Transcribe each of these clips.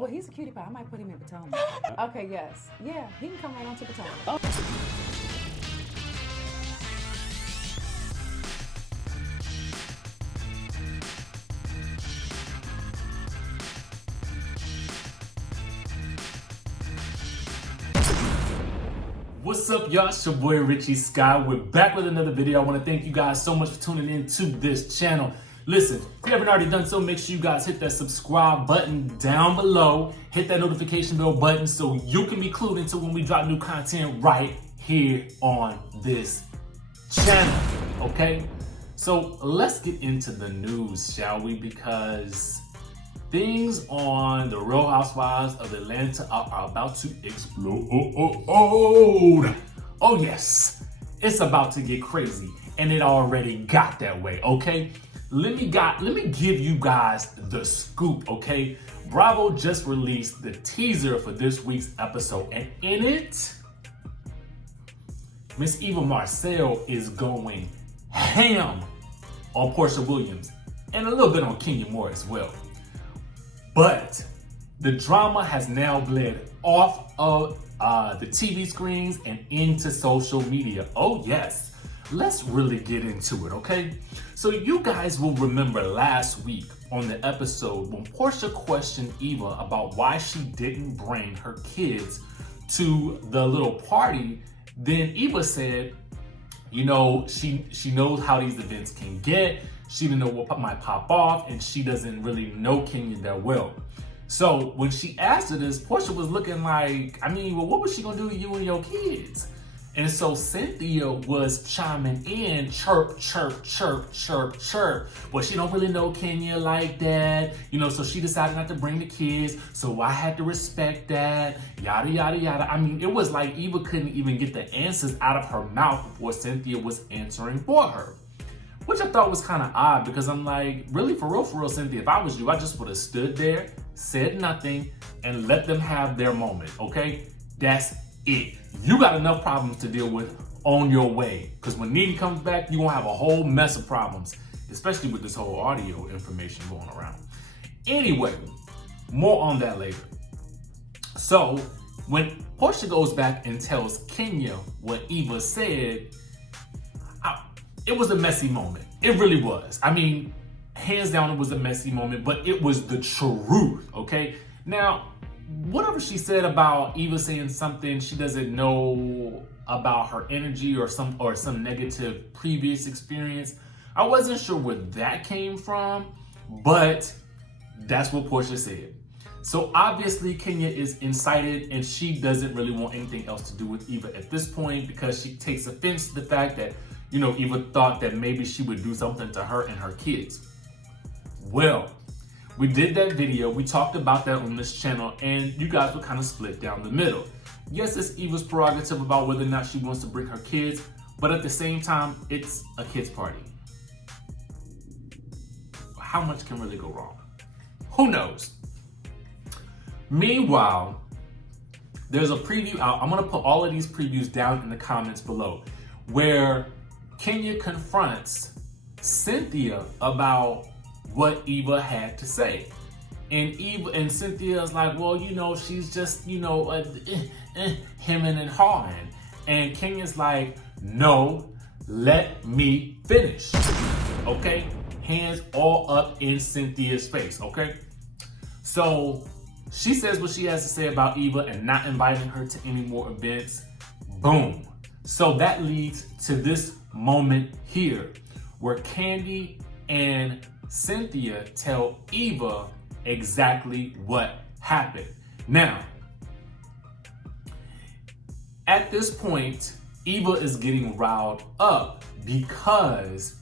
Well, he's a cutie pie. I might put him in Potomac. Okay, yes. Yeah, he can come right on to Potomac. Oh. What's up, y'all? It's your boy Richie Sky. We're back with another video. I want to thank you guys so much for tuning in to this channel. Listen, if you haven't already done so, make sure you guys hit that subscribe button down below. Hit that notification bell button so you can be clued into when we drop new content right here on this channel, okay? So let's get into the news, shall we? Because things on the Real Housewives of Atlanta are about to explode. Oh yes, it's about to get crazy, and it already got that way, okay? Let me give you guys the scoop, okay? Bravo just released the teaser for this week's episode, and in it, Miss Eva Marcille is going ham on Porsha Williams, and a little bit on Kenya Moore as well. But the drama has now bled off of the TV screens and into social media. Oh yes, let's really get into it, okay? So you guys will remember last week on the episode when Porsha questioned Eva about why she didn't bring her kids to the little party. Then Eva said, you know, she knows how these events can get. She didn't know what might pop off, and she doesn't really know Kenya that well. So when she asked her this, Porsha was looking like, I mean, well, what was she gonna do to you and your kids? And so Cynthia was chiming in, chirp, chirp, chirp, chirp, chirp. Well, she don't really know Kenya like that, you know, so she decided not to bring the kids, so I had to respect that, yada, yada, yada. I mean, it was like Eva couldn't even get the answers out of her mouth before Cynthia was answering for her. Which I thought was kind of odd, because I'm like, really, for real, Cynthia, if I was you, I just would have stood there, said nothing, and let them have their moment, okay? That's it. You got enough problems to deal with on your way, because when Nene comes back, you're going to have a whole mess of problems, especially with this whole audio information going around. Anyway, more on that later. So when Porsha goes back and tells Kenya what Eva said, it was a messy moment. It really was. I mean, hands down, it was a messy moment, but it was the truth, okay? Now, whatever she said about Eva saying something she doesn't know about her energy or some negative previous experience, I wasn't sure where that came from, but that's what Porsha said. So obviously Kenya is incited, and she doesn't really want anything else to do with Eva at this point, because she takes offense to the fact that, you know, Eva thought that maybe she would do something to her and her kids. Well, we did that video, we talked about that on this channel, and you guys were kind of split down the middle. Yes, it's Eva's prerogative about whether or not she wants to bring her kids, but at the same time, it's a kids' party. How much can really go wrong? Who knows? Meanwhile, there's a preview out. I'm gonna put all of these previews down in the comments below, where Kenya confronts Cynthia about what Eva had to say. And Cynthia's like, well, you know, she's just, you know, hemming and hawing. And Kenya's like, no, let me finish, okay? Hands all up in Cynthia's face, okay? So she says what she has to say about Eva and not inviting her to any more events. Boom. So that leads to this moment here, where Kandi and Cynthia tell Eva exactly what happened. Now, at this point, Eva is getting riled up because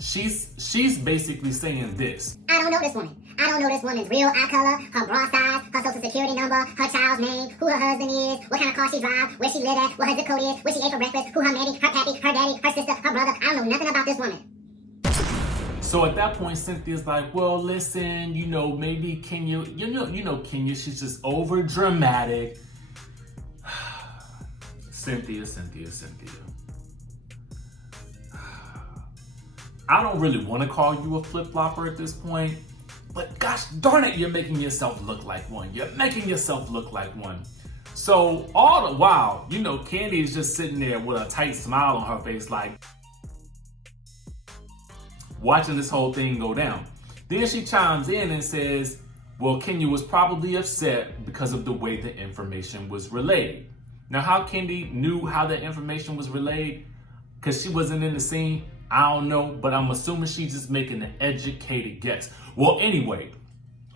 she's basically saying this. I don't know this woman. I don't know this woman's real eye color, her bra size, her social security number, her child's name, who her husband is, what kind of car she drives, where she live at, what her zip code is, what she ate for breakfast, who her mammy, her pappy, her daddy, her sister, her brother. I don't know nothing about this woman. So at that point, Cynthia's like, well, listen, you know, maybe Kenya, you know Kenya, she's just over dramatic. Cynthia. I don't really want to call you a flip-flopper at this point, but gosh darn it, you're making yourself look like one. You're making yourself look like one. So all the while, you know, Kandi is just sitting there with a tight smile on her face, like watching this whole thing go down. Then she chimes in and says, well, Kenya was probably upset because of the way the information was relayed. Now, how Kandi knew how the information was relayed, because she wasn't in the scene, I don't know, but I'm assuming she's just making an educated guess. Well, anyway,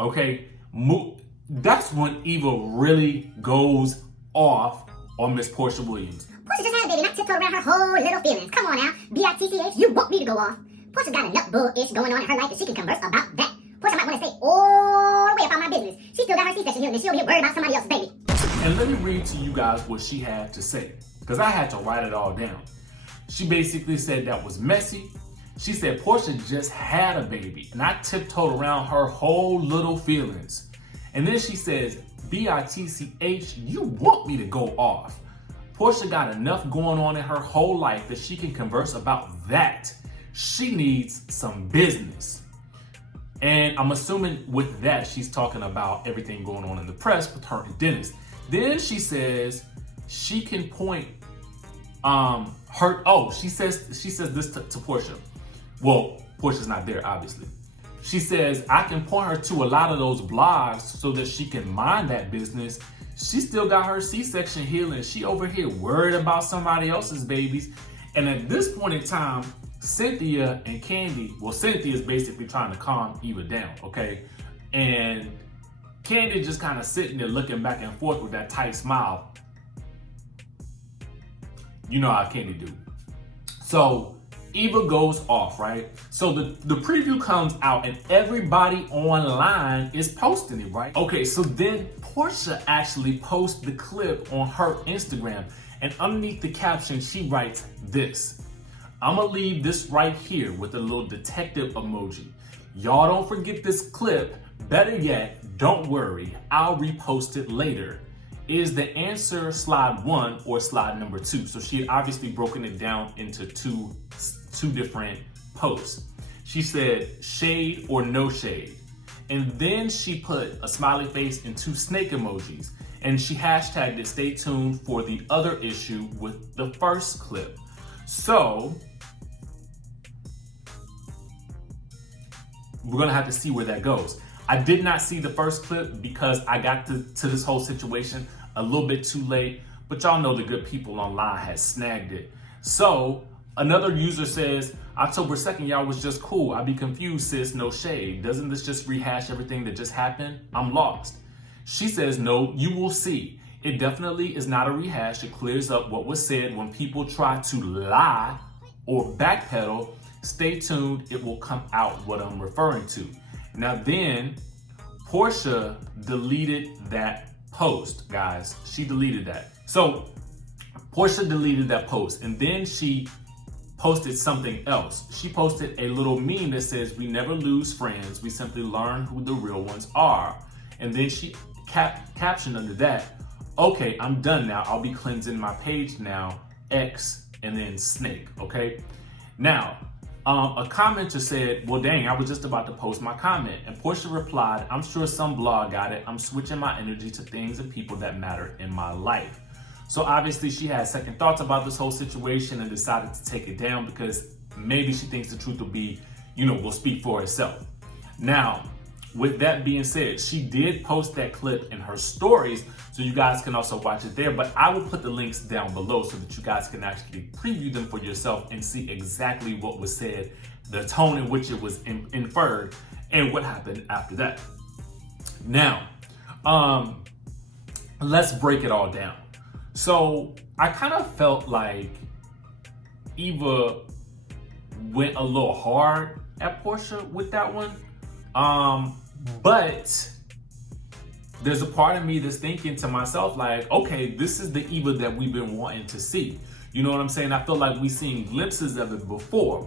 okay, that's when Eva really goes off on Miss Porsha Williams. Porsha just had a baby, not tiptoe around her whole little feelings. Come on now, B-I-T-C-H, you want me to go off. Porsha's got enough bullish going on in her life that she can converse about that. Porsha might want to stay all the way about my business. She still got her C-section here and she over here worried about somebody else's baby. And let me read to you guys what she had to say, because I had to write it all down. She basically said that was messy. She said Porsha just had a baby and I tiptoed around her whole little feelings. And then she says, B-I-T-C-H, you want me to go off. Porsha got enough going on in her whole life that she can converse about that. She needs some business. And I'm assuming with that, she's talking about everything going on in the press with her and Dennis. Then she says she can point she says this to Porsha. Well, Porsha's not there, obviously. She says, I can point her to a lot of those blogs so that she can mind that business. She still got her C-section healing. She over here worried about somebody else's babies. And at this point in time, Cynthia and Kandi, well, Cynthia is basically trying to calm Eva down, okay? And Kandi just kind of sitting there looking back and forth with that tight smile. You know how Kandi do. So Eva goes off, right? So the preview comes out and everybody online is posting it, right? Okay, so then Porsha actually posts the clip on her Instagram, and underneath the caption, she writes this. I'm gonna leave this right here with a little detective emoji. Y'all don't forget this clip. Better yet, don't worry, I'll repost it later. Is the answer slide 1 or slide number 2? So she had obviously broken it down into two different posts. She said shade or no shade. And then she put a smiley face and 2 snake emojis. And she hashtagged it, stay tuned for the other issue with the first clip. So we're gonna have to see where that goes. I did not see the first clip because I got to this whole situation a little bit too late, but y'all know the good people online had snagged it. So another user says, October 2nd, y'all was just cool. I be confused, sis, no shade. Doesn't this just rehash everything that just happened? I'm lost. She says, no, you will see. It definitely is not a rehash. It clears up what was said when people try to lie or backpedal. Stay tuned, it will come out what I'm referring to. Now then, Porsha deleted that post, guys. She deleted that. So Porsha deleted that post and then she posted something else. She posted a little meme that says, we never lose friends, we simply learn who the real ones are. And then she captioned under that, okay, I'm done now. I'll be cleansing my page now, X and then snake, okay? Now, a commenter said, well, dang, I was just about to post my comment. And Porsha replied, I'm sure some blog got it. I'm switching my energy to things and people that matter in my life. So obviously she had second thoughts about this whole situation and decided to take it down because maybe she thinks the truth will be, will speak for itself. Now, with that being said, she did post that clip in her stories, so you guys can also watch it there, but I will put the links down below so that you guys can actually preview them for yourself and see exactly what was said, the tone in which it was inferred, and what happened after that. Now, let's break it all down. So I kind of felt like Eva went a little hard at Porsha with that one. But there's a part of me that's thinking to myself like, okay, this is the Eva that we've been wanting to see. You know what I'm saying? I feel like we've seen glimpses of it before.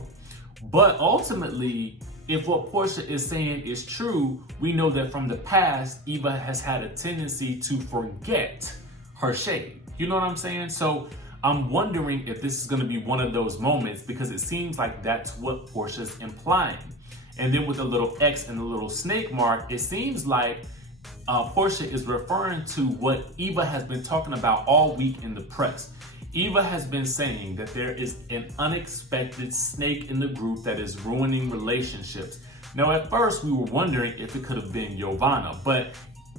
But ultimately, if what Porsha is saying is true, we know that from the past, Eva has had a tendency to forget her shade. You know what I'm saying? So I'm wondering if this is going to be one of those moments because it seems like that's what Porsha's implying. And then with the little X and the little snake mark, it seems like Porsha is referring to what Eva has been talking about all week in the press. Eva has been saying that there is an unexpected snake in the group that is ruining relationships. Now, at first, we were wondering if it could have been Giovanna, but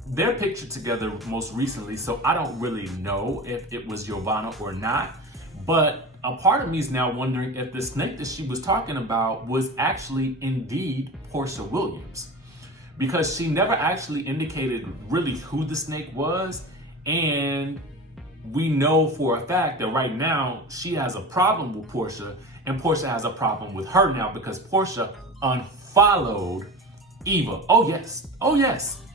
they're pictured together most recently, so I don't really know if it was Giovanna or not. But a part of me is now wondering if the snake that she was talking about was actually indeed Porsha Williams, because she never actually indicated really who the snake was. And we know for a fact that right now she has a problem with Porsha, and Porsha has a problem with her now because Porsha unfollowed Eva. Oh yes,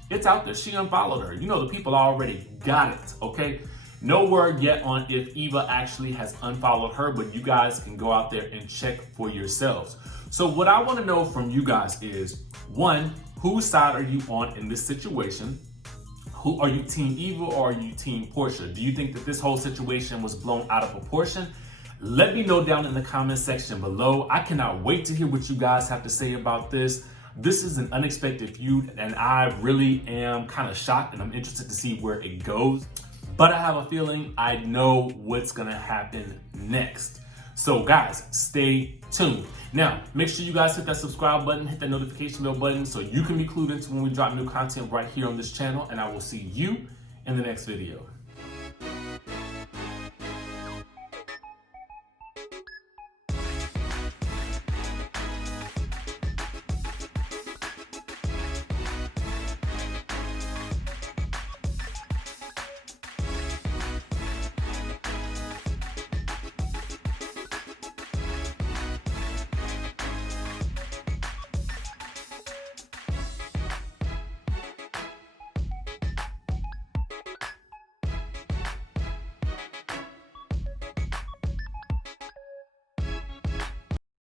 it's out there. She unfollowed her. You know, the people already got it, okay? No word yet on if Eva actually has unfollowed her, but you guys can go out there and check for yourselves. So what I want to know from you guys is, one, whose side are you on in this situation? Who are you, Team Eva or are you Team Porsha? Do you think that this whole situation was blown out of proportion? Let me know down in the comment section below. I cannot wait to hear what you guys have to say about this. This is an unexpected feud, and I really am kind of shocked, and I'm interested to see where it goes. But I have a feeling I know what's gonna happen next. So guys, stay tuned. Now, make sure you guys hit that subscribe button, hit that notification bell button so you can be clued into when we drop new content right here on this channel, and I will see you in the next video.